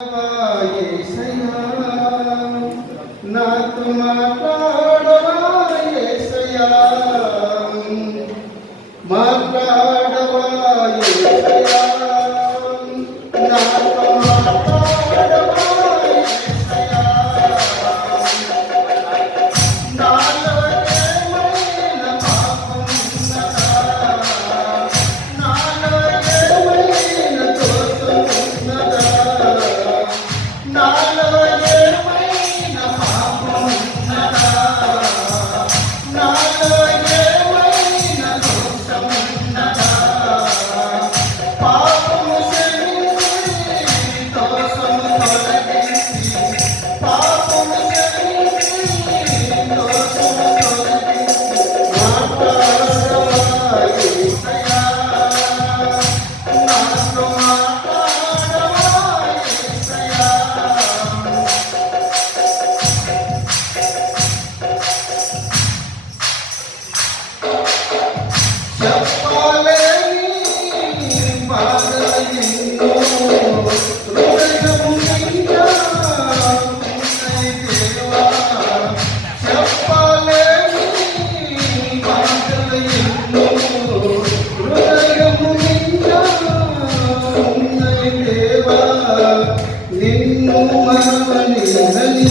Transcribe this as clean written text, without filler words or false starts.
యేసయ్యా నాతో మాట్లాడవా యేసయ్యా మాట్లాడవా యేసయ్యా నాతో మాట్లాడవా యేసయ్యా నాలో ఏమైనా పాపం ఉన్నదా నాలో ఏమైనా దోషం ఉన్నదా నాలో ఏమైనా పాపం ఉన్నదా నాలో ఏమైనా దోషం ఉన్నదా పాపము క్షమించి దోషము తొలగించి పాపము క్షమించి దోషము తొలగించి మాట్లాడవా యేసయ్యా నాతో మాట్లాడవా యేసయ్యా చెప్పలేని బాధలెన్నో హృదయము నిండా ఉన్నాయి దేవా చెప్పలేని బాధలెన్నో హృదయము నిండా ఉన్నాయి దేవా నిన్ను మరవలేనని